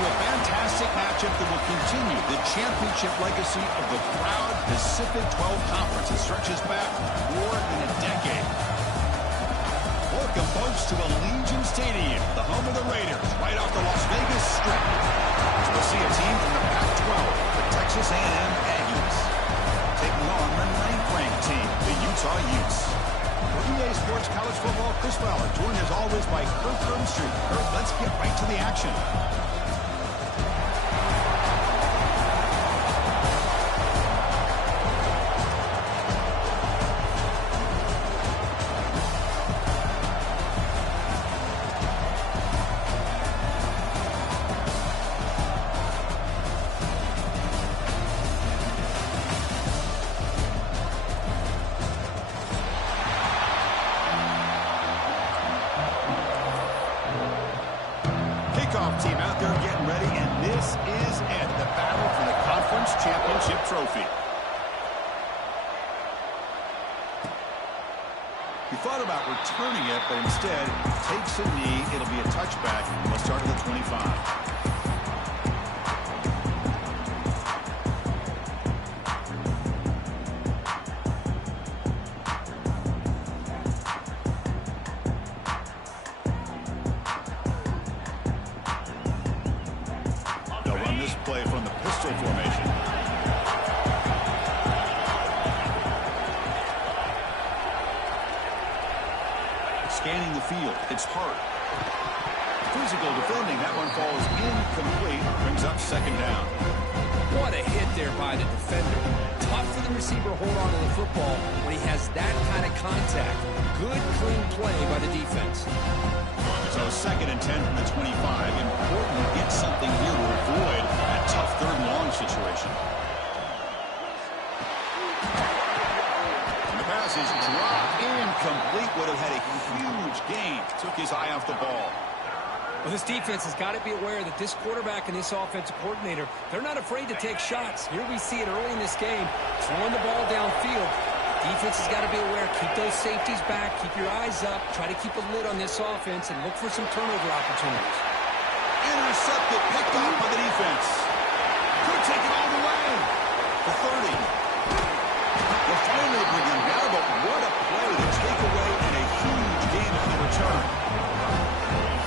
to a fantastic matchup that will continue the championship legacy of the proud Pacific 12 Conference that stretches back more than a decade. Welcome, folks, to Allegiant Stadium, the home of the Raiders, right off the Las Vegas Strip. As we'll see a team from the Pac-12, the Texas A&M Aggies, taking on the 9th-ranked team, the Utah Utes. For EA Sports College Football, Chris Fowler, joined as always by Kirk Herbstreit. Kirk, let's get right to the action. Team out there getting ready, and this is it, the battle for the conference championship trophy. He thought about returning it, but instead takes a knee. It'll be a touchback. We'll start at the 25. Play from the pistol formation. Scanning the field. It's Hart. Physical defending. That one falls incomplete. Brings up second down. What a hit there by the defender. Tough for the receiver to hold on to the football when he has that kind of contact. Good, clean play by the defense. So 2nd and 10 from the 25. Important to get something here to avoid that tough third and long situation. And the pass is dropped. Incomplete. Would have had a huge gain. Took his eye off the ball. Well, this defense has got to be aware that this quarterback and this offensive coordinator, they're not afraid to take shots. Here we see it early in this game, throwing the ball downfield. Defense has got to be aware. Keep those safeties back. Keep your eyes up. Try to keep a lid on this offense and look for some turnover opportunities. Intercepted. Picked off by the defense. Could take it all the way. The 30. Will finally bring him down, but what a play to take away and a huge gain on the return.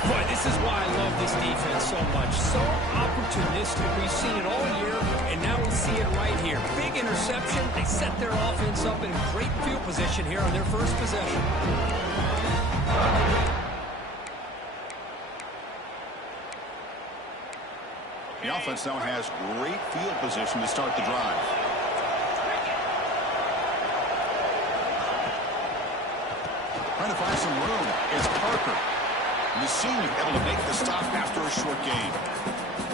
Boy, this is why I love this defense so much. So opportunistic. We've seen it all year, and now we see it right here. Big interception. They set their offense up in great field position here on their first possession. The offense now has great field position to start the drive. Trying to find some room. It's Parker. The senior able to make the stop after a short gain.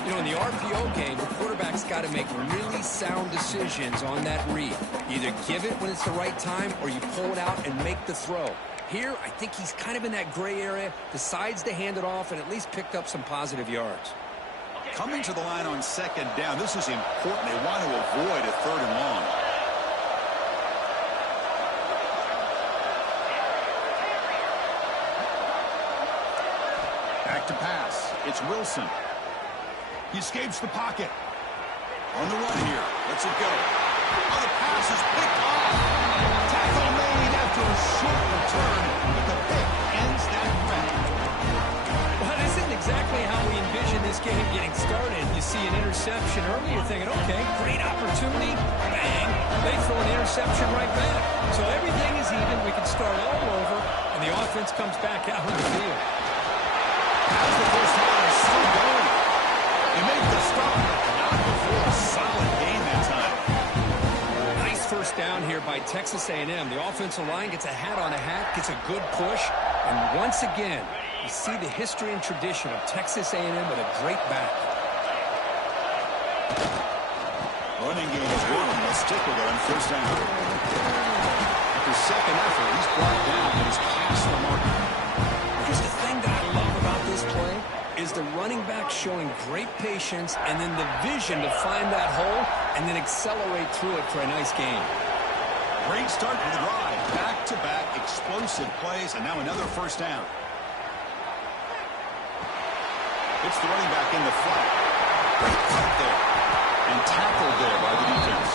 You know, in the RPO game, the quarterback's got to make really sound decisions on that read. Either give it when it's the right time or you pull it out and make the throw. Here, I think he's kind of in that gray area, decides to hand it off and at least picked up some positive yards. Coming to the line on 2nd down, this is important. They want to avoid a 3rd and long. Back to pass. It's Wilson. He escapes the pocket. On the run here. Lets it go. Oh, the pass is picked off. Tackle made after a short return, but the pick ends that threat. Well, this isn't exactly how we envision this game getting started. You see an interception early, you're thinking, okay, great opportunity. Bang. They throw an interception right back. So everything is even. We can start all over, and the offense comes back out on the field. That's the first time they're still going. They make the stop, not before a solid gain that time. Nice first down here by Texas A&M. The offensive line gets a hat on a hat, gets a good push, and once again, you see the history and tradition of Texas A&M with a great back. Running game is working. They'll stick with it on first down. After second effort, he's brought down and is past the marker. Here's the thing that I love about this play is the running back showing great patience and then the vision to find that hole and then accelerate through it for a nice gain. Great start for the drive. Back-to-back explosive plays, and now another first down. It's the running back in the flat. Great cut there. And tackled there by the defense.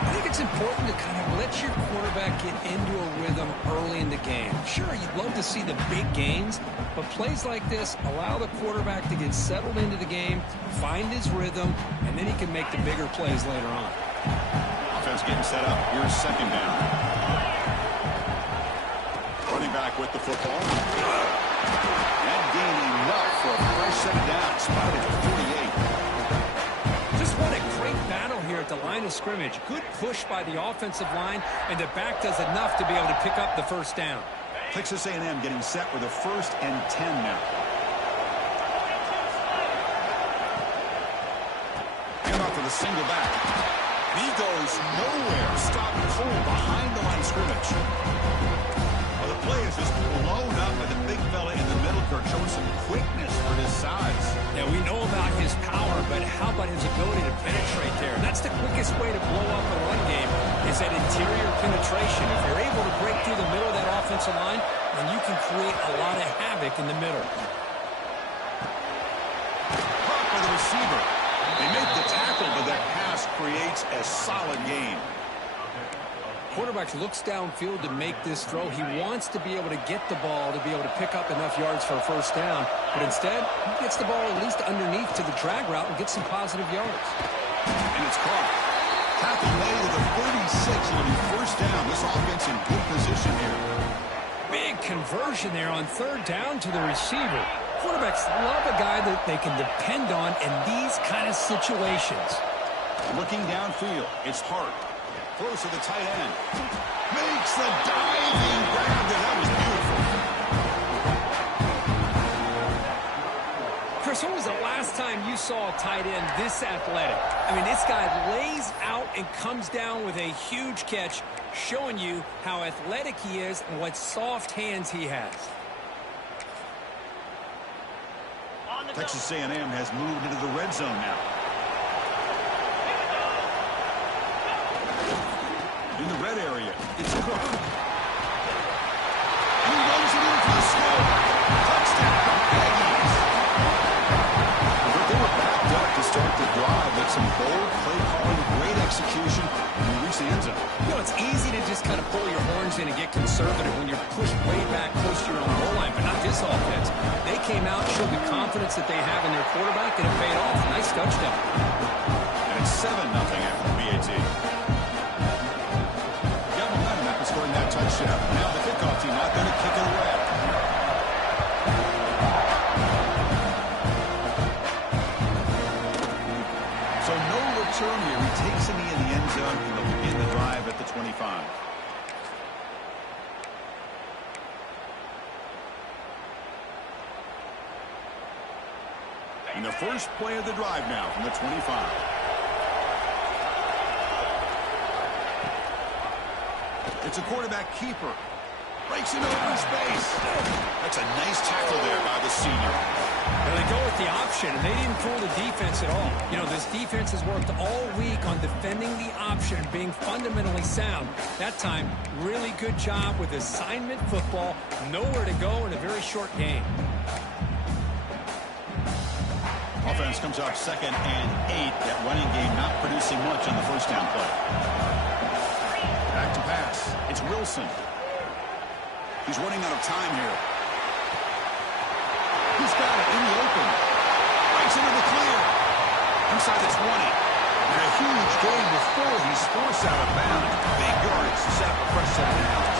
I think it's important to kind of let your quarterback get into a rhythm early in the game. Sure, you'd love to see the big gains, but plays like this allow the quarterback to get settled into the game, find his rhythm, and then he can make the bigger plays later on. Offense getting set up. Here's second down. Running back with the football. And gaining enough for a fresh set of downs. Spotted at 48. Just what a great battle here at the line of scrimmage. Good push by the offensive line, and the back does enough to be able to pick up the first down. Texas A&M getting set with a 1st and 10 now. Hand off to the single back. He goes nowhere. Stop cold behind the line of scrimmage. Well, the play is just blown up by the big fella in the middle, Kirk, showing some quickness for his size. Yeah, we know about his power, but how about his ability to penetrate there? And that's the quickest way to blow up a run game, is that interior penetration. If you're able to break through the middle of that offensive line, then you can create a lot of havoc in the middle. Caught by the receiver. They make the tackle, but that pass creates a solid gain. Quarterback looks downfield to make this throw. He wants to be able to get the ball to be able to pick up enough yards for a first down. But instead, he gets the ball at least underneath to the drag route and gets some positive yards. And it's caught. Tackle made to the 36. It'll be first down. This offense in good position here. Big conversion there on third down to the receiver. Quarterbacks love a guy that they can depend on in these kind of situations. Looking downfield, it's Hart. Close to the tight end. Makes the diving grab there. That was beautiful. Chris, when was the last time you saw a tight end this athletic? I mean, this guy lays out and comes down with a huge catch, showing you how athletic he is and what soft hands he has. Texas A&M has moved into the red zone now. In the red area, it's Cook. He runs it in for the score. Touchdown, Aggies. But they were backed up to start the drive with some bold play calling, great execution, and we reach the end zone. You know, it's easy to just kind of pull your horns in and get conservative when you're pushed way back close to your own goal line, but not this offense. They came out, showed the confidence that they have in their quarterback, and it paid off. Nice touchdown. And it's 7-0 after the BAT. Scoring that touchdown. Now the kickoff team out there to kick it away. So no return here. He takes a knee in the end zone, and they'll begin the drive at the 25. And the first play of the drive now from the 25. It's a quarterback keeper. Breaks into open space. That's a nice tackle there by the senior. And they go with the option, and they didn't fool the defense at all. You know, this defense has worked all week on defending the option and being fundamentally sound. That time, really good job with assignment football. Nowhere to go in a very short game. Offense comes up 2nd and 8. That running game not producing much on the first down play. Back to pass. It's Wilson. He's running out of time here. He's got it in the open. Breaks into the clear. Inside the 20. And a huge gain before he's forced out of bounds. Big yardage to set up a fresh set of downs.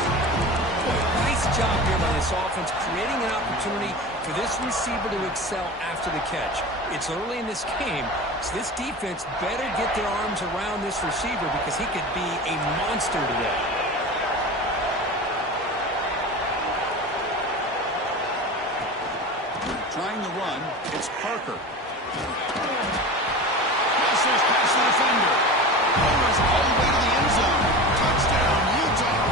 Nice job here by this offense, creating an opportunity for this receiver to excel after the catch. It's early in this game, so this defense better get their arms around this receiver because he could be a monster today. Trying to run, it's Parker. Passes past the defender. Goes all the way to the end zone. Touchdown, Utah.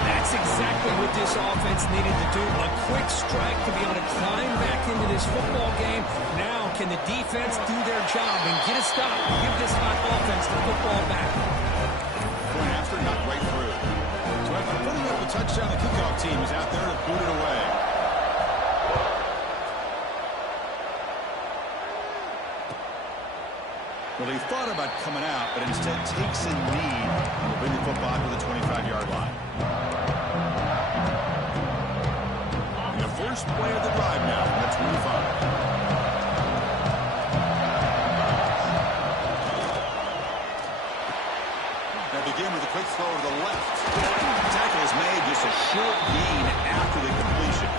That's exactly what this offense needed to do. A quick strike to be able to climb back into this football game. Now, can the defense do their job and get a stop? Give this hot offense the football back. Going after, not right through. So after putting up a touchdown, the kickoff team is out there to boot it away. Well, he thought about coming out, but instead takes a knee and will bring the football to the 25-yard line. And the first play of the drive now from the 25. Begin with a quick throw to the left. The tackle is made, just a short gain after the completion.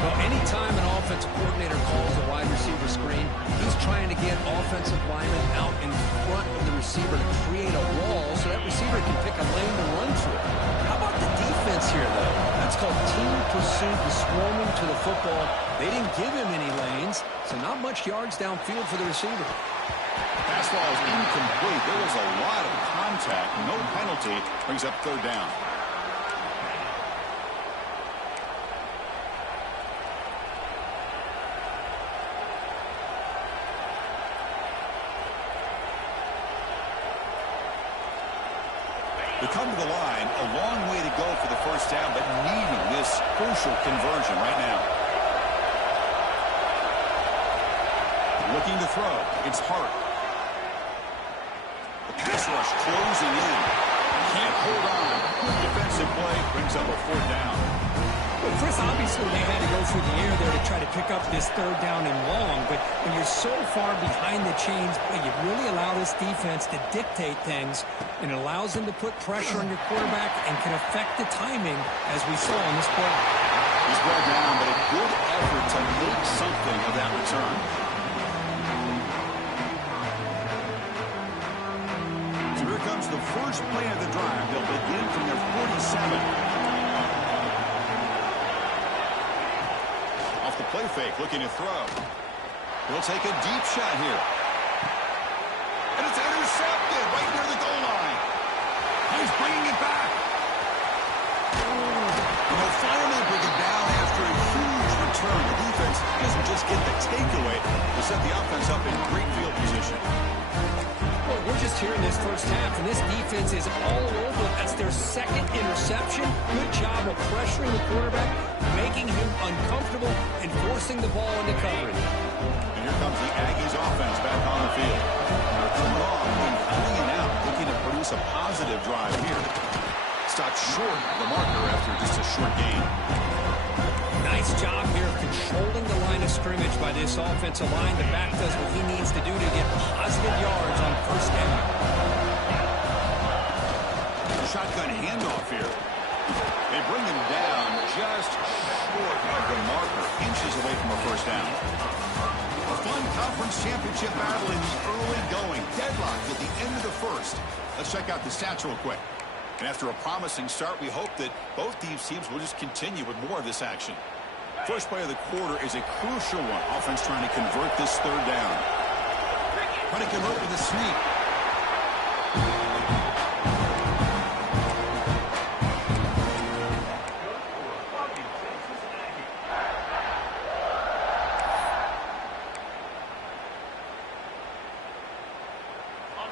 Well, anytime an offensive coordinator calls a wide receiver screen, he's trying to get offensive linemen out in front of the receiver to create a wall so that receiver can pick a lane to run through. How about the defense here, though? That's called team pursuit and swarming to the football. They didn't give him any lanes, so not much yards downfield for the receiver. Pass ball is incomplete. There was a lot of contact. No penalty. Brings up third down. We come to the line. A long way to go for the first down, but needing this crucial conversion right now. Looking to throw. It's Hart. Pass rush closing in. Can't hold on. Good defensive play. Brings up a fourth down. Well, Chris, obviously they had to go through the air there to try to pick up this third down and long, but when you're so far behind the chains, you really allow this defense to dictate things, and it allows them to put pressure on your quarterback and can affect the timing, as we saw in this play. He's brought down, but a good effort to make something of that return. Here comes the first play of the drive. They'll begin from their 47. Off the play fake, looking to throw. He'll take a deep shot here. And it's intercepted right near the goal line. He's bringing it back. And he'll finally bring it down after a huge return. The defense doesn't just get the takeaway. They set the offense up in great field position. Well, we're just here in this first half, and this defense is all over. That's their second interception. Good job of pressuring the quarterback, making him uncomfortable, and forcing the ball into coverage. And here comes the Aggies offense back on the field. They're coming off and 3-and-out, looking to produce a positive drive here. Stopped short of the marker after just a short gain. Nice job here of controlling the line of scrimmage by this offensive line. The back does what he needs to do to get positive yards on first down. Shotgun handoff here. They bring him down just short of the marker, inches away from a first down. A fun conference championship battle in the early going. Deadlocked at the end of the first. Let's check out the stats real quick. And after a promising start, we hope that both these teams will just continue with more of this action. First play of the quarter is a crucial one. Offense trying to convert this third down. Trying to convert with a sneak.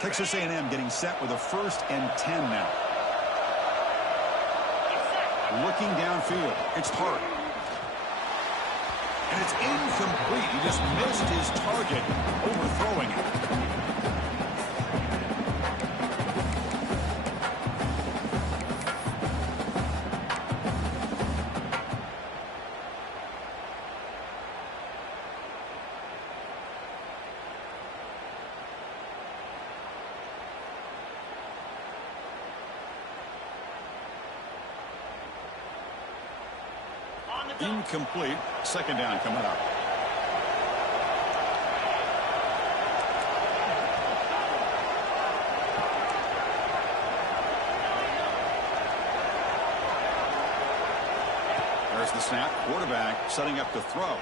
Texas A&M getting set with a 1st and 10 now. Looking downfield. It's Hart. And it's incomplete. He just missed his target, overthrowing it. Incomplete. Second down coming up. There's the snap. Quarterback setting up to throw.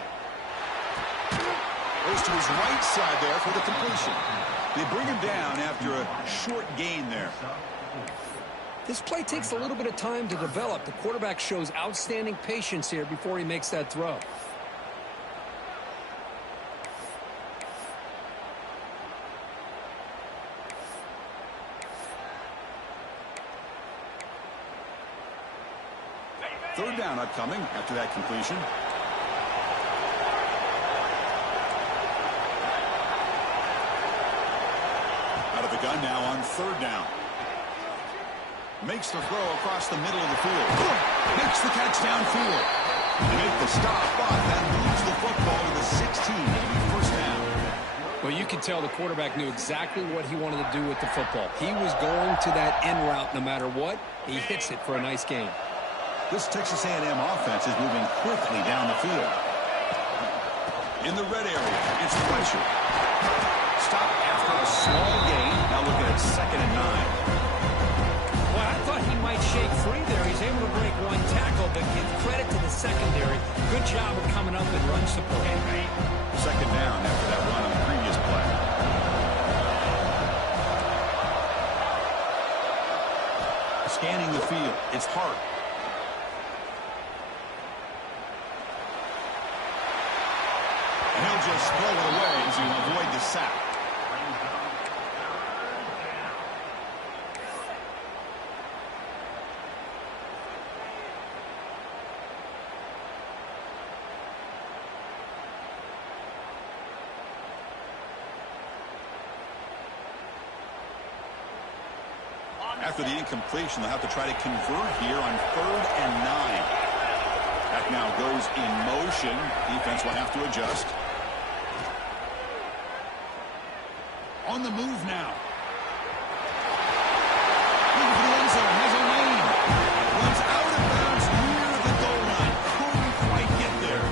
Goes to his right side there for the completion. They bring him down after a short gain there. This play takes a little bit of time to develop. The quarterback shows outstanding patience here before he makes that throw. Third down upcoming after that completion. shotgun now on third down. Makes the throw across the middle of the field. Makes the catch downfield. They make the stop, but that moves the football to the 16. It'll be first down. Well, you can tell the quarterback knew exactly what he wanted to do with the football. He was going to that end route no matter what. He hits it for a nice gain. This Texas A&M offense is moving quickly down the field. In the red area, it's pressure. Stop after a small gain. Now looking at 2nd and 9. Well, I thought he might shake free there. He's able to break one tackle, but give credit to the secondary. Good job of coming up and run support. 2nd down after that run on the previous play. Scanning the field, it's Hart. And he'll just throw it away as he will avoid the sack. After the incompletion, they'll have to try to convert here on 3rd and 9. That now goes in motion. Defense will have to adjust. On the move now. Looking for the end zone. Has a lane. Runs out of bounds near the goal line. Couldn't quite get there.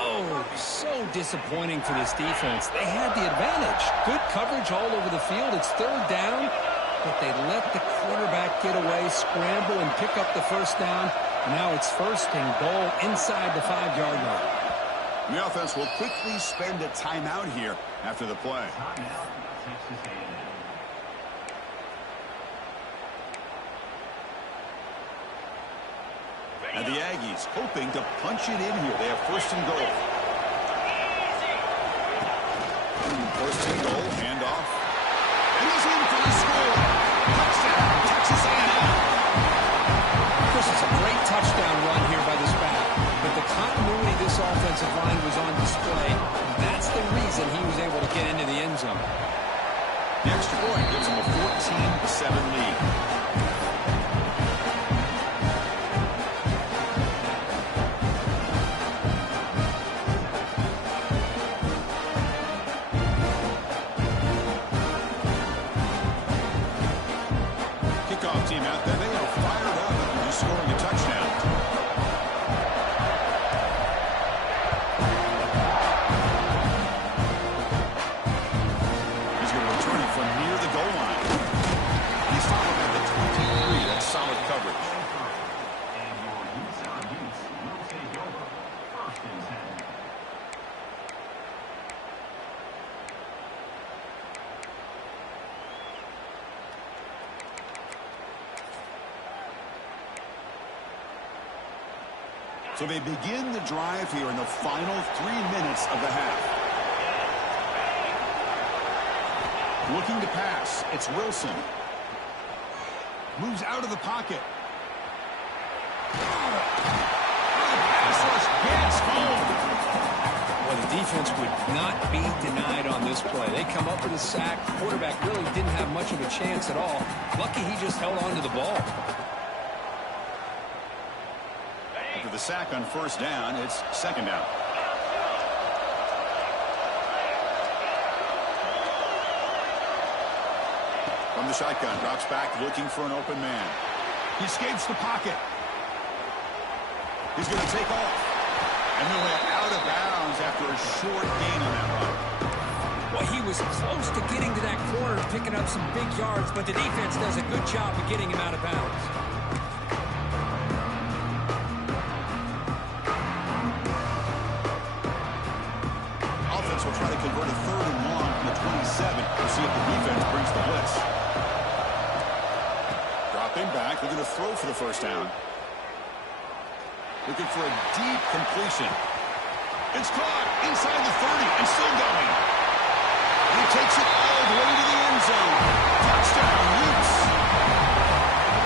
Oh, so disappointing for this defense. They had the advantage. Good coverage all over the field. It's 3rd down. But they let the quarterback get away, scramble, and pick up the first down. Now it's 1st and goal inside the 5-yard line. The offense will quickly spend a timeout here after the play. And the Aggies hoping to punch it in here. They have 1st and goal. 1st and goal, handoff. And he's in for the score. Touchdown, Texas A&M. Chris, it's a great touchdown run here by this back. But the continuity this offensive line was on display. That's the reason he was able to get into the end zone. The extra point gives him a 14-7 lead. Team out there, they are fired up after just scoring a touchdown. He's going to return it from near the goal line. He's followed at the 23. That's solid coverage. So they begin the drive here in the final 3 minutes of the half. Looking to pass. It's Wilson. Moves out of the pocket. Pass rush gets home. Well, the defense would not be denied on this play. They come up with a sack. The quarterback really didn't have much of a chance at all. Lucky he just held on to the ball. After the sack on 1st down, it's 2nd down. From the shotgun, drops back looking for an open man. He escapes the pocket. He's going to take off. And he'll head out of bounds after a short gain on that run. Well, he was close to getting to that corner, picking up some big yards, but the defense does a good job of getting him out of bounds. Offense will try to convert a 3rd and 1 from the 27 to see if the defense brings the blitz. Dropping back, looking to throw for the 1st down. Looking for a deep completion. It's caught inside the 30 and still going. He takes it all the way to the end zone. Touchdown, Utes.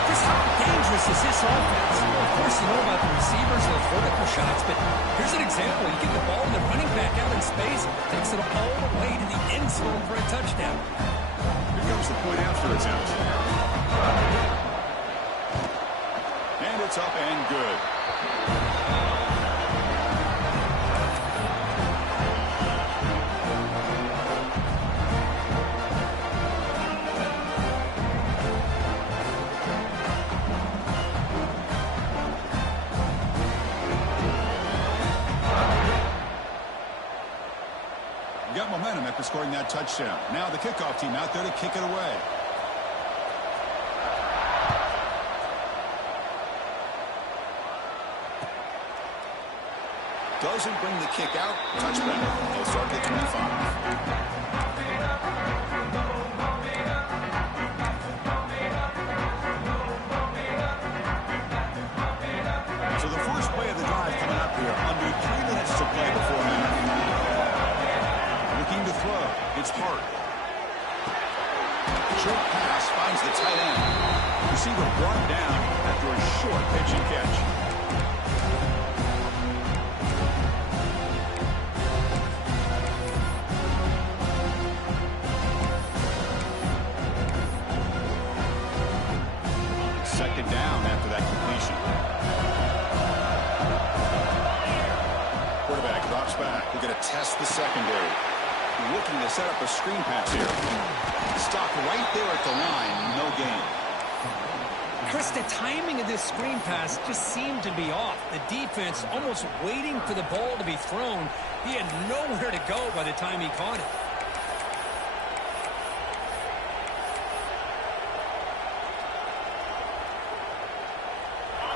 Chris, how dangerous is this offense? Well, of course, you know about the receivers and those vertical shots, but here's an example. You get the ball and the running back out in space. Takes it all the way to the end zone for a touchdown. Here comes the point after attempt. And it's up and good. Got momentum after scoring that touchdown. Now the kickoff team out there to kick it away. Doesn't bring the kick out. Touchback. They'll start at 25. So the first play of the drive coming up here. Under 3 minutes to play before half. Looking to throw. It's Hart. Short pass finds the tight end. Receiver brought down after a short pitch and catch. Second down after that completion. Quarterback drops back. We're going to test the secondary. Looking to set up a screen pass here. Stopped right there at the line. No gain. Chris, the timing of this screen pass just seemed to be off. The defense almost waiting for the ball to be thrown. He had nowhere to go by the time he caught it.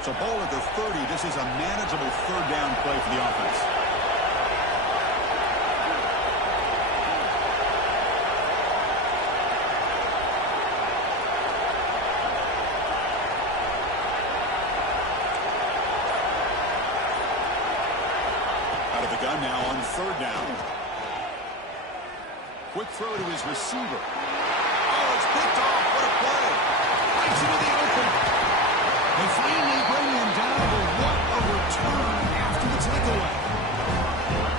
So ball at the 30. This is a manageable third down play for the offense. Out of the gun now on third down. Quick throw to his receiver. Oh, it's picked off. What a play. Right into the open. They finally bring him down, but what a return after the takeaway.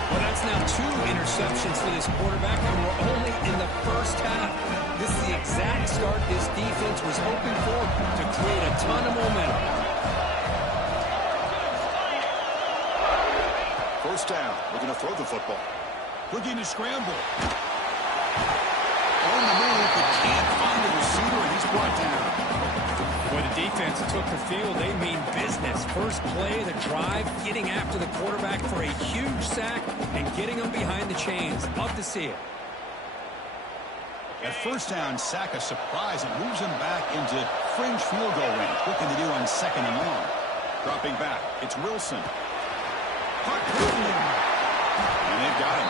Well, that's now 2 interceptions for this quarterback, and we're only in the first half. This is the exact start this defense was hoping for to create a ton of momentum. First down. We're going to throw the football. Looking to scramble. On the move, but can't find the receiver, and he's brought down. When the defense took the field, they mean business. First play of the drive, getting after the quarterback for a huge sack and getting him behind the chains. Love to see it. At first down, sack a surprise and moves him back into fringe field goal range. Looking to do on second and long. Dropping back, it's Wilson. And they've got him.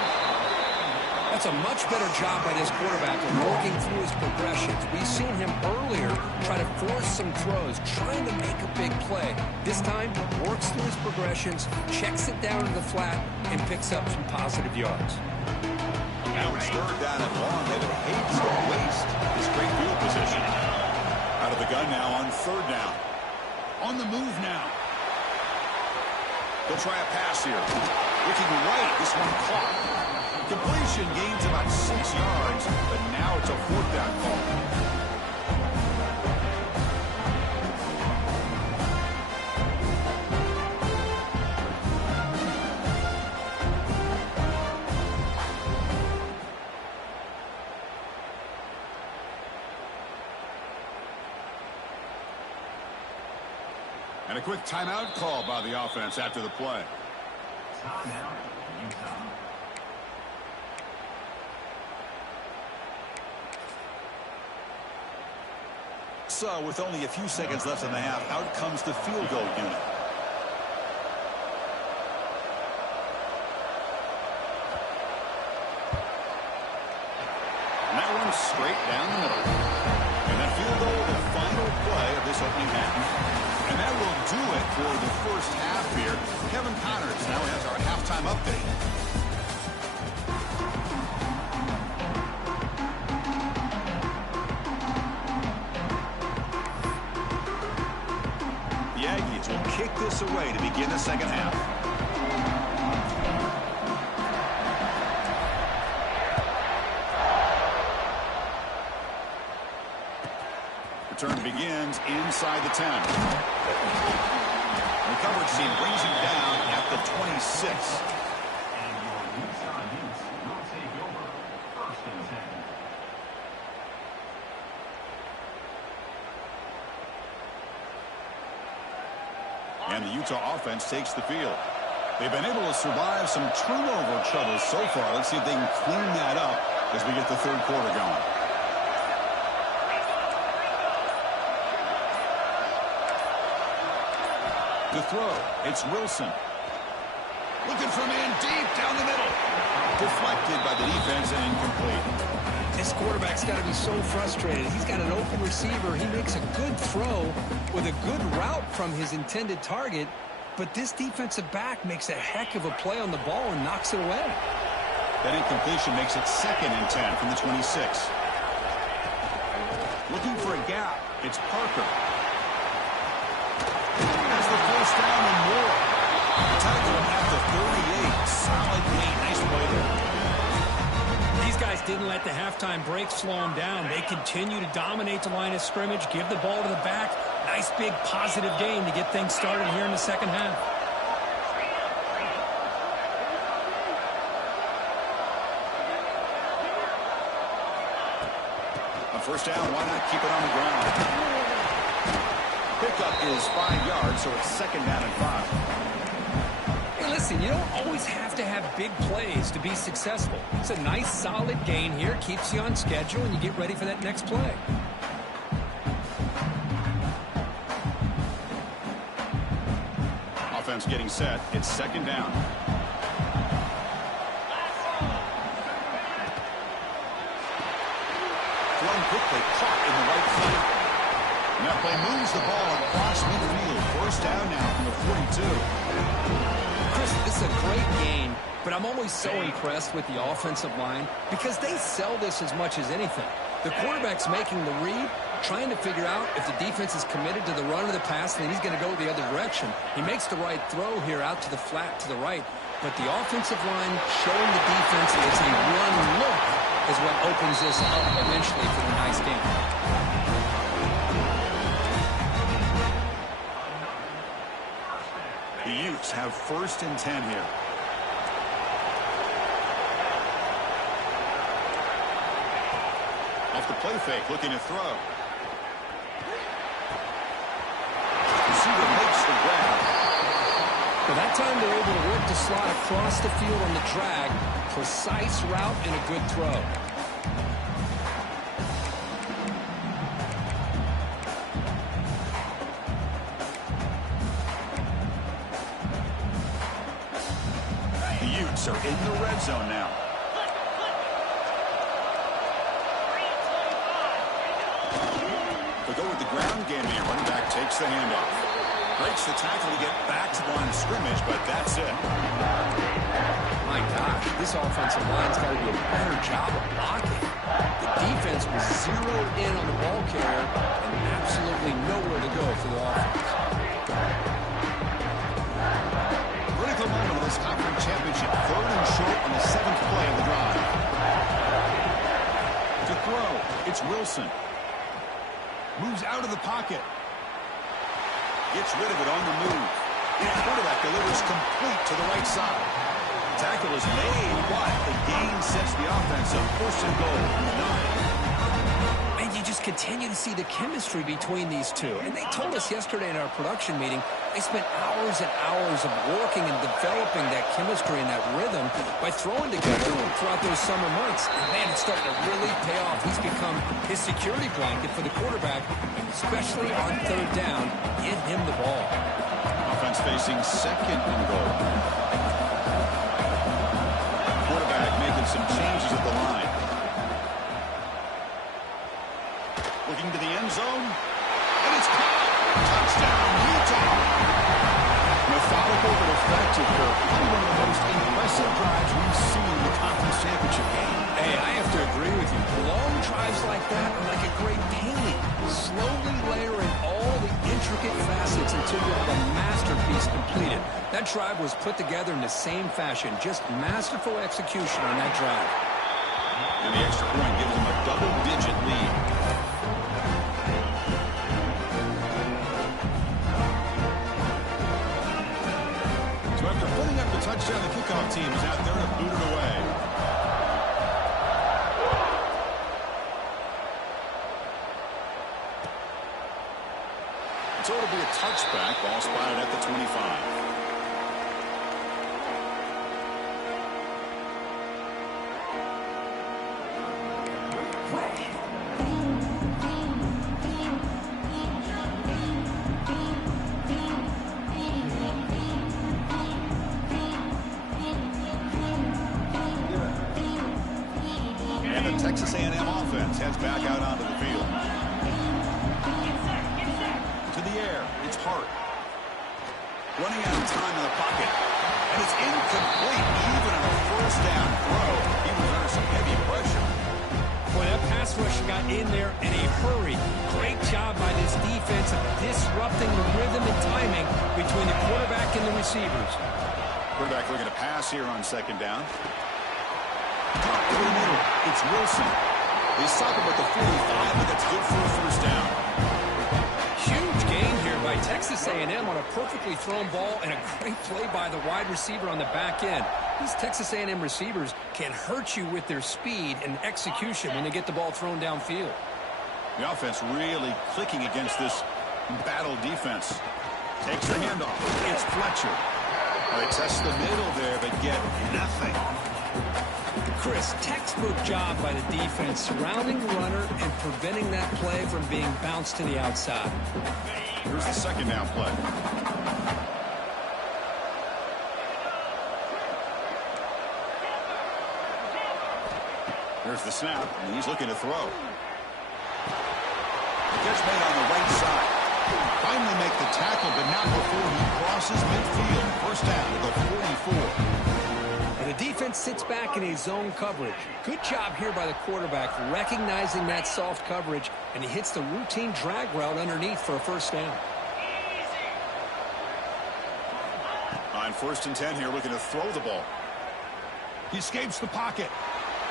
That's a much better job by this quarterback of working through his progressions. We've seen him earlier try to force some throws, trying to make a big play. This time, works through his progressions, checks it down in the flat, and picks up some positive yards. Now it's third down and long. David hates to waste his great field position. Out of the gun now on third down. On the move now. He'll try a pass here. Looking right, this one caught. Completion gains about 6 yards, but now it's a fourth down call. And a quick timeout call by the offense after the play. Timeout, Utah. So, with only a few seconds left in the half, out comes the field goal unit. And that one's straight down the middle. And that field goal, the final play of this opening half. And that will do it for the first half here. Kevin Connors now has our halftime update. The Aggies will kick this away to begin the second half. return begins inside the 10. The coverage team brings him down at the 26. And your Utah Utes will take over 1st and 10. And the Utah offense takes the field. They've been able to survive some turnover trouble so far. Let's see if they can clean that up as we get the third quarter going. To throw, it's Wilson. Looking for a man deep down the middle. Deflected by the defense and incomplete. This quarterback's got to be so frustrated. He's got an open receiver. He makes a good throw with a good route from his intended target, but this defensive back makes a heck of a play on the ball and knocks it away. That incompletion makes it 2nd and 10 from the 26. Looking for a gap. It's Parker. Has the first down and more. Tackle at the 38. Solid gain. Nice play there. These guys didn't let the halftime break slow them down. They continue to dominate the line of scrimmage, give the ball to the back. Nice big positive gain to get things started here in the second half. On first down, why not keep it on the ground? Pickup is 5 yards, so it's 2nd down and 5. Hey, listen, you don't always have to have big plays to be successful. It's a nice, solid gain here. Keeps you on schedule, and you get ready for that next play. Offense getting set. It's 2nd down. Thrown quickly, caught in the right flank. And that play moves the ball across midfield. First down now from the 42. Chris, this is a great gain, but I'm always so impressed with the offensive line because they sell this as much as anything. The quarterback's making the read, trying to figure out if the defense is committed to the run or the pass, and then he's going to go the other direction. He makes the right throw here out to the flat to the right, but the offensive line showing the defense it's a run look is what opens this up eventually for the nice game. The Utes have 1st and 10 here. Off the play fake, looking to throw. Receiver makes the grab. Well, that time they're able to work the slot across the field on the drag. Precise route and a good throw. The Utes are in the red zone now. They'll go with the ground game here. Running back takes the handoff. Breaks the tackle to get back to the line of scrimmage, but that's it. My gosh, this offensive line's got to do a better job of blocking. The defense was zeroed in on the ball carrier and absolutely nowhere to go for the offense. Critical moment of this conference championship. 3rd and short on the 7th play of the drive. To throw, it's Wilson. Moves out of the pocket. Gets rid of it on the move. The quarterback delivers complete to the right side. Tackle is made, but the gain sets the offense up. 1st and goal from the 9. And you just continue to see the chemistry between these two. And they told us yesterday in our production meeting, they spent hours and hours of working and developing that chemistry and that rhythm by throwing together throughout those summer months. And man, it's starting to really pay off. He's become his security blanket for the quarterback, especially on 3rd down. Get him the ball. Offense facing 2nd and goal. Quarterback making some changes at the line. Looking to the end zone. And it's caught. Touchdown, Utah. Methodical but effective, Kirk. Probably one of the most impressive drives we've seen in the conference championship game. Hey, I have to agree with you. Long drives like that are like a great painting. Slowly layering all the intricate facets until you have a masterpiece completed. That drive was put together in the same fashion. Just masterful execution on that drive. And the extra point gives them a double-digit lead. touchdown. The kickoff team is out there to boot it away. So it'll be a touchback. Ball spotted at the 25. Texas A&M offense heads back out onto the field. To the air, it's Hart. Running out of time in the pocket. And it's incomplete, even on a first down throw. He was under some heavy pressure. Boy, that pass rush got in there in a hurry. Great job by this defense of disrupting the rhythm and timing between the quarterback and the receivers. Quarterback looking to pass here on second down. Top to the middle. It's Wilson. They stop him at the 45, but that's good for a first down. Huge gain here by Texas A&M on a perfectly thrown ball and a great play by the wide receiver on the back end. These Texas A&M receivers can hurt you with their speed and execution when they get the ball thrown downfield. The offense really clicking against this battle defense. Takes the handoff. It's Fletcher. They test the middle there, but get nothing. Chris, textbook job by the defense surrounding the runner and preventing that play from being bounced to the outside. Here's the second down play. There's the snap, and he's looking to throw. The catch made on the right side. Finally make the tackle, but not before he crosses midfield. First down to the 44. And the defense sits back in a zone coverage. Good job here by the quarterback recognizing that soft coverage, and he hits the routine drag route underneath for a first down. On 1st and 10 here, looking to throw the ball. He escapes the pocket.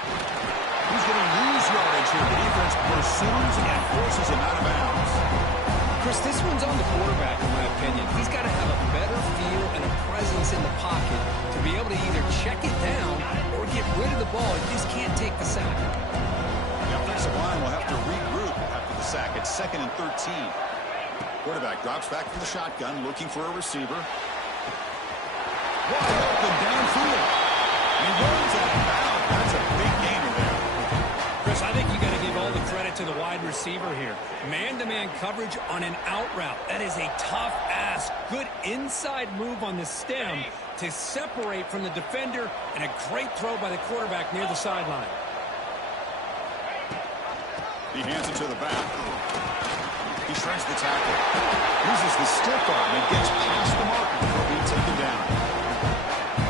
He's going to lose yardage here. The defense pursues and forces him out of bounds. Chris, this one's on the quarterback, in my opinion. He's got to have a better feel and a presence in the pocket to be able to either check it down or get rid of the ball. He just can't take the sack. The offensive line will have to regroup after the sack. It's 2nd and 13. Quarterback drops back from the shotgun, looking for a receiver. Wide open downfield. He runs out of bounds. That's a big gainer there. Chris, I think you got to give all the credit to the wide receiver here. Man-to-man coverage on an out route. That is a tough ask. Good inside move on the stem to separate from the defender, and a great throw by the quarterback near the sideline. He hands it to the back. He shreds the tackle. Uses the stiff arm and gets past the marker before being taken down.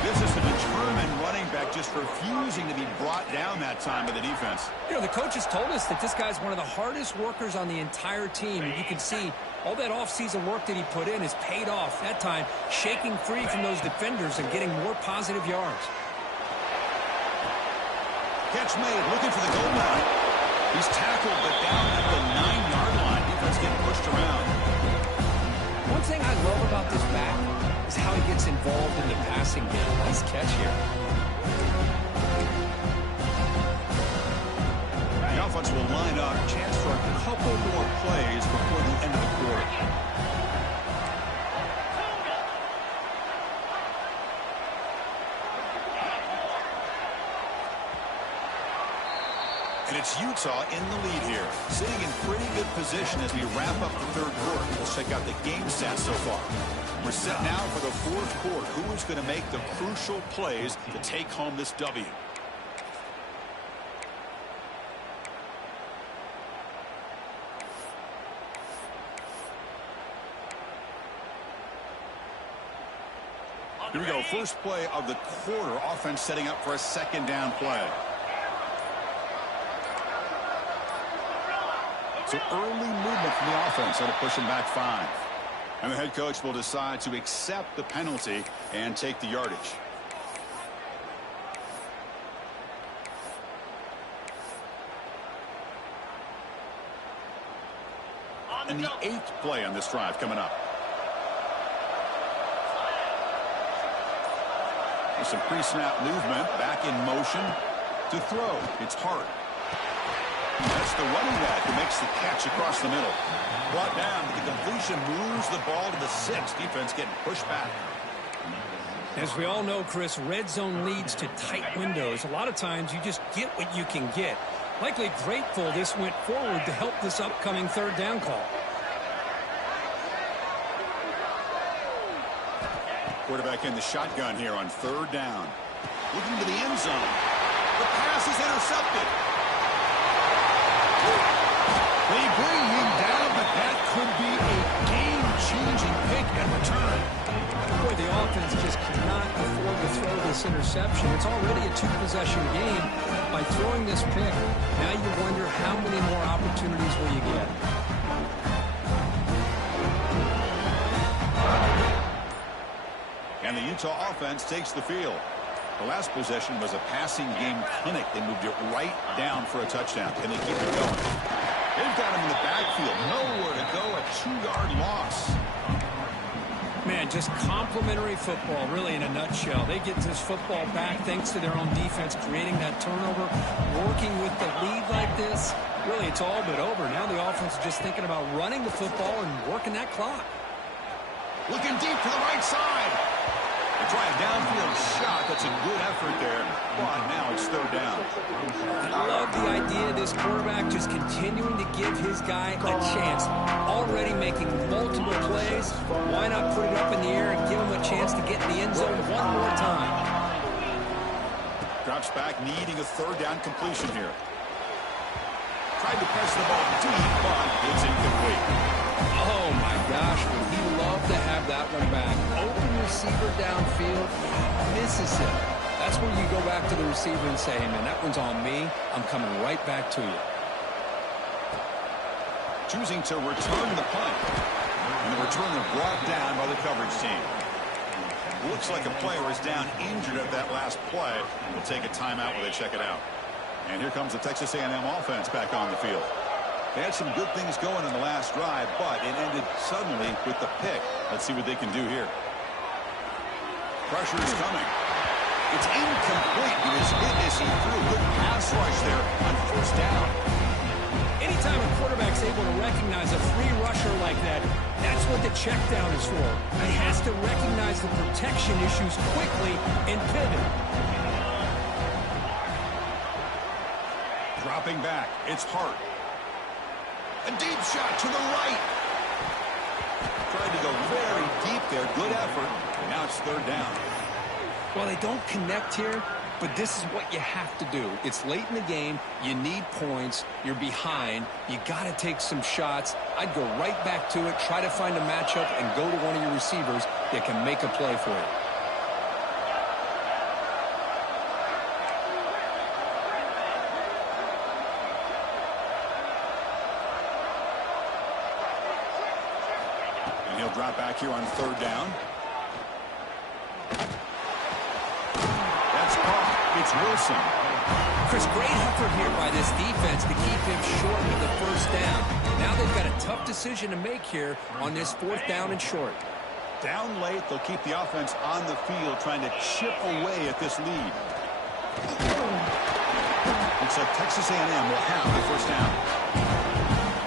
This is the determined running back just refusing to be brought down that time by the defense. You know, the coaches told us that this guy's one of the hardest workers on the entire team. And you can see all that offseason work that he put in has paid off. That time, shaking free from those defenders and getting more positive yards. Catch made, looking for the goal line. He's tackled, but down at the 9-yard line. Defense getting pushed around. One thing I love about this back is how he gets involved in the passing game. Nice catch here. The offense will line up. Chance for a couple more plays before the end of the quarter. And it's Utah in the lead here, sitting in pretty good position as we wrap up the third quarter. Let's check out the game stats so far. We're set now for the fourth quarter. Who is going to make the crucial plays to take home this W? Here we go. First play of the quarter. Offense setting up for a second down play. So early movement from the offense. That'll push him back 5. And the head coach will decide to accept the penalty and take the yardage. And the 8th play on this drive coming up. With some pre-snap movement, back in motion to throw. It's Hart. That's the running back who makes the catch across the middle. Brought down, but the completion moves the ball to the 6. Defense getting pushed back. As we all know, Chris, red zone leads to tight windows. A lot of times you just get what you can get. Likely grateful this went forward to help this upcoming third down call. Quarterback in the shotgun here on third down. Looking to the end zone. The pass is intercepted. They bring him down, but that could be a game-changing pick and return. Boy, the offense just cannot afford to throw this interception. It's already a two-possession game. By throwing this pick, now you wonder how many more opportunities will you get. And the Utah offense takes the field. The last possession was a passing game clinic. They moved it right down for a touchdown. Can they keep it going? They've got him in the backfield. Nowhere to go. A 2-yard loss. Man, just complimentary football, really, in a nutshell. They get this football back thanks to their own defense, creating that turnover, working with the lead like this. Really, it's all but over. Now the offense is just thinking about running the football and working that clock. Looking deep to the right side. They try a downfield shot. That's a good effort there. But now it's third down. I love the idea of this quarterback just continuing to give his guy a chance. Already making multiple plays. Why not put it up in the air and give him a chance to get in the end zone one more time? Drops back, needing a third down completion here. Tried to press the ball deep, but it's incomplete. Oh, my gosh, would he love to have that one back. Open receiver downfield, misses him. That's where you go back to the receiver and say, hey, man, that one's on me. I'm coming right back to you. Choosing to return the punt. And the returner brought down by the coverage team. Looks like a player is down injured at that last play. We'll take a timeout while they check it out. And here comes the Texas A&M offense back on the field. They had some good things going in the last drive, but it ended suddenly with the pick. Let's see what they can do here. Pressure is coming. It's incomplete. He was hit as he threw. Good pass rush there on first down. Anytime a quarterback's able to recognize a free rusher like that, that's what the check down is for. He has to recognize the protection issues quickly and pivot. Dropping back. It's Hart. A deep shot to the right. Tried to go very deep there. Good effort. And now it's third down. Well, they don't connect here, but this is what you have to do. It's late in the game. You need points. You're behind. You got to take some shots. I'd go right back to it, try to find a matchup, and go to one of your receivers that can make a play for you. He'll drop back here on third down. That's caught. It's Wilson. Chris, great effort here by this defense to keep him short of the first down. Now they've got a tough decision to make here on this fourth down and short. Down late, they'll keep the offense on the field trying to chip away at this lead. Looks like Texas A&M will have the first down.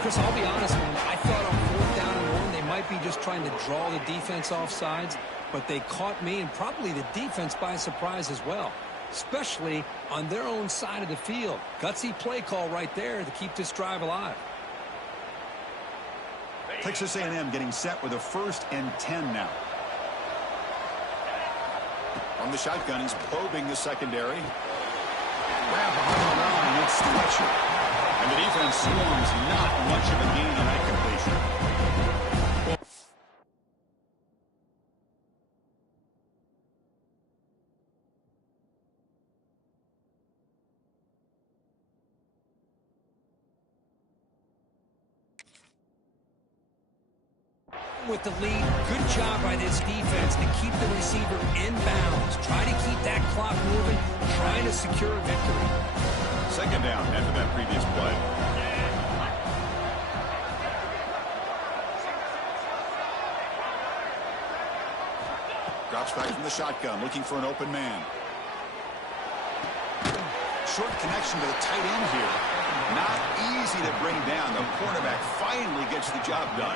Chris, I'll be honest, man. I thought on fourth down and one, they might be just trying to draw the defense off sides, but they caught me and probably the defense by surprise as well, especially on their own side of the field. Gutsy play call right there to keep this drive alive. Texas A&M getting set with a 1st and 10 now. From the shotgun, he's probing the secondary. Grab behind the line, it's Fletcher. And the defense swarms, not much of a gain on that completion. With the lead, good job by this defense to keep the receiver in bounds. Try to keep that clock moving, trying to secure a victory. Second down after that previous play. Drops back from the shotgun, looking for an open man. Short connection to the tight end here. Not easy to bring down. The cornerback finally gets the job done.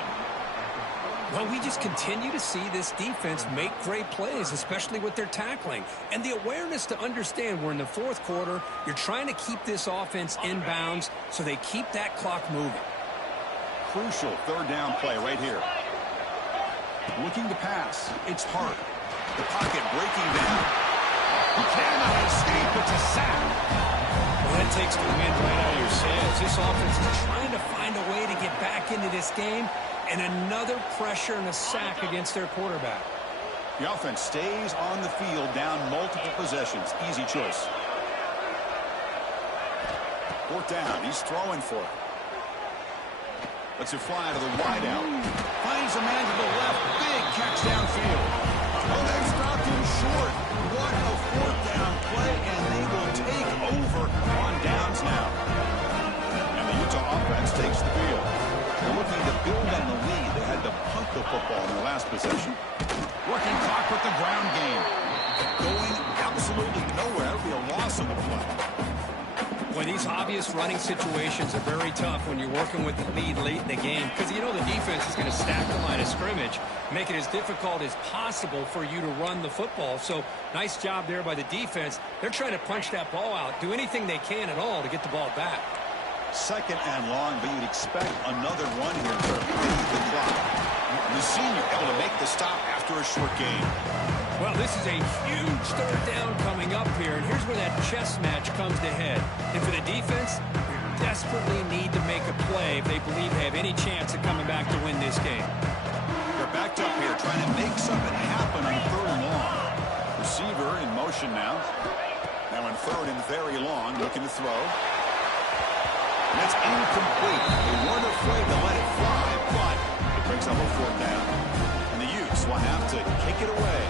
Well, we just continue to see this defense make great plays, especially with their tackling. And the awareness to understand we're in the fourth quarter, you're trying to keep this offense in bounds so they keep that clock moving. Crucial third down play right here. Looking to pass. It's Hart. The pocket breaking down. He cannot escape. It's a sack. Well, that takes the wind right out of your sails. This offense is trying to find a way to get back into this game. And another pressure and a sack against their quarterback. The offense stays on the field down multiple possessions. Easy choice. Fourth down. He's throwing for it. Lets it fly to the wideout. Finds a man to the left. Big catch downfield. Oh, they stopped him short. What a fourth down play, and they will take over on downs now. And the Utah offense takes the field. They're looking to build on the lead. They had to punt the football in their last possession. Working clock with the ground game. Going absolutely nowhere. That'll be a loss of the play. Boy, these obvious running situations are very tough when you're working with the lead late in the game because you know the defense is going to stack the line of scrimmage, make it as difficult as possible for you to run the football. So nice job there by the defense. They're trying to punch that ball out, do anything they can at all to get the ball back. Second and long, but you'd expect another run here to beat the clock. The senior able to make the stop after a short gain. Well, this is a huge third down coming up here, and here's where that chess match comes to head. And for the defense, they desperately need to make a play if they believe they have any chance of coming back to win this game. They're backed up here, trying to make something happen on third and long. Receiver in motion now. Now in third and very long, looking to throw. And that's incomplete. They weren't afraid to let it fly, but it brings up a fourth down. And the Utes will have to kick it away.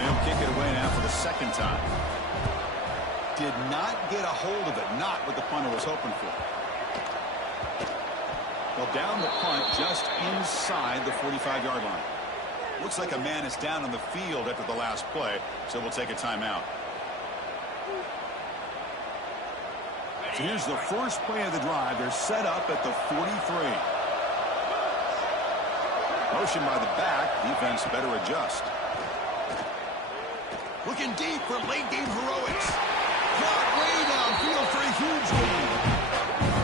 And they'll kick it away now for the second time. Did not get a hold of it. Not what the punter was hoping for. Well, down the punt just inside the 45-yard line. Looks like a man is down on the field after the last play, so we'll take a timeout. So here's the first play of the drive. They're set up at the 43. Motion by the back. Defense better adjust. Looking deep for late game heroics. Caught way downfield for a huge gain.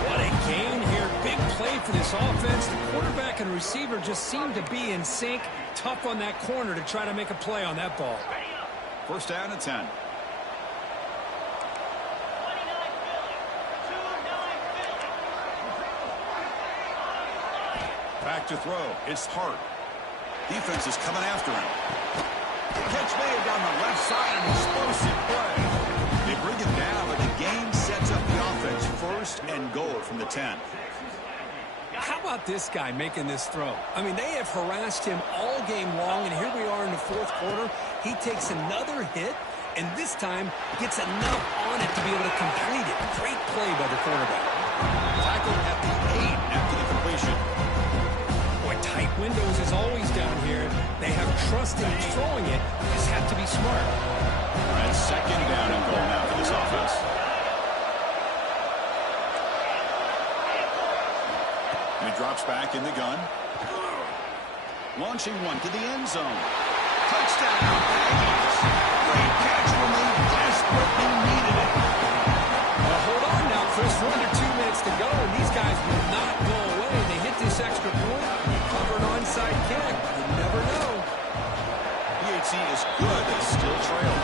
What a gain here. Big play for this offense. The quarterback and receiver just seem to be in sync. Tough on that corner to try to make a play on that ball. First down and 10. Back to throw. It's Hart. Defense is coming after him. Catch made down the left side. An explosive play. They bring it down, but the game sets up the offense. First and goal from the 10. How about this guy making this throw? I mean, they have harassed him all game long, and here we are in the fourth quarter. He takes another hit, and this time gets enough on it to be able to complete it. Great play by the quarterback. Tackled at the 8 after the completion. Tight windows is always down here. They have trust in throwing it. Just have to be smart. And second down and goal now for this offense. And he drops back in the gun. Launching one to the end zone. Touchdown. Great catch when they desperately needed it. Well, hold on now, Chris. We're under 2 minutes to go, and these guys will not go away. They hit this extra point. Cover an onside kick. You never know. PHC is good. They still trail.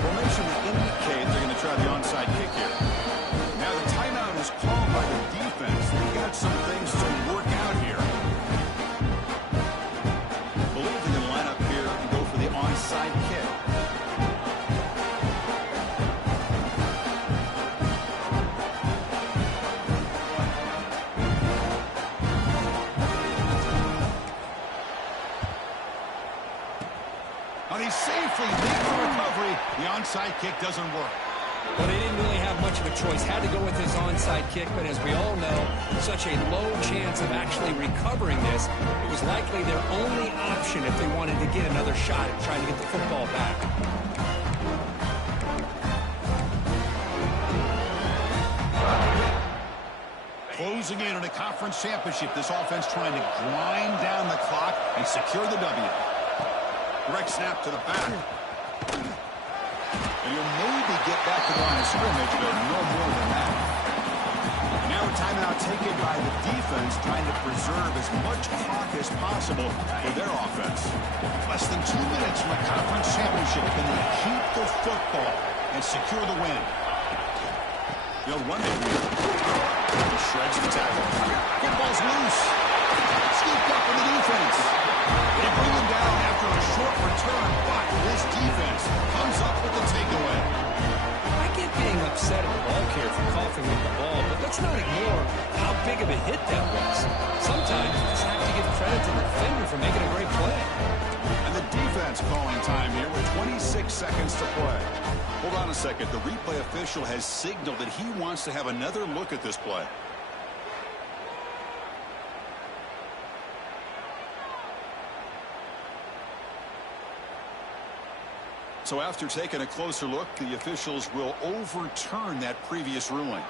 Formation would indicate they're going to try the onside kick here. Now the timeout is called by the defense. They've got some things to work out here. I believe they're going to line up here and go for the onside kick. Safely make the recovery. The onside kick doesn't work. Well, they didn't really have have much of a choice. Had to go with his onside kick, but as we all know, such a low chance of actually recovering this. It was likely their only option if they wanted to get another shot at trying to get the football back. Closing in on a conference championship, this offense trying to grind down the clock and secure the W. Direct snap to the back. And you'll maybe get back to the line of scrimmage, but no more than that. Now a timeout taken by the defense, trying to preserve as much clock as possible for their offense. Less than 2 minutes from a conference championship. Can they keep the football and secure the win? They'll run it here. He shreds the tackle. Football's loose. Scooped up in the defense. They bring him down after a short return, but this defense comes up with the takeaway. I get being upset at the ball carrier for coughing with the ball, but let's not ignore how big of a hit that was. Sometimes you just have to give credit to the defender for making a great play. And the defense calling time here with 26 seconds to play. Hold on a second. The replay official has signaled that he wants to have another look at this play. So after taking a closer look, the officials will overturn that previous ruling.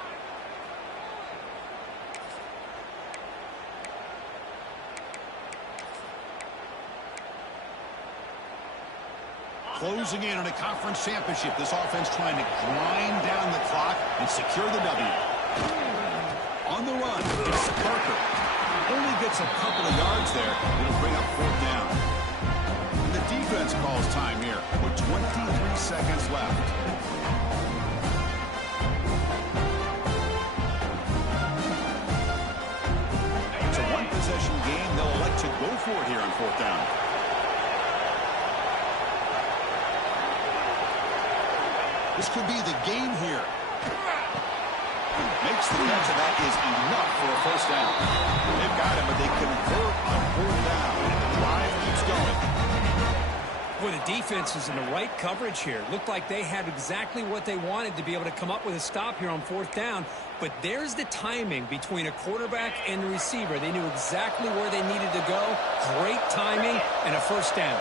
Closing in on a conference championship, this offense trying to grind down the clock and secure the W. On the run, it's Parker. Only gets a couple of yards there. It'll bring up 4th down. And the defense calls time here with 23 seconds left. It's a one-possession game. They'll elect to go for it here on 4th down. This could be the game here. Makes the catch, and that is enough for a 1st down. They've got him, but they convert on 4th down, and the drive keeps going. Boy, the defense is in the right coverage here. Looked like they had exactly what they wanted to be able to come up with a stop here on 4th down. But there's the timing between a quarterback and the receiver. They knew exactly where they needed to go. Great timing and a 1st down.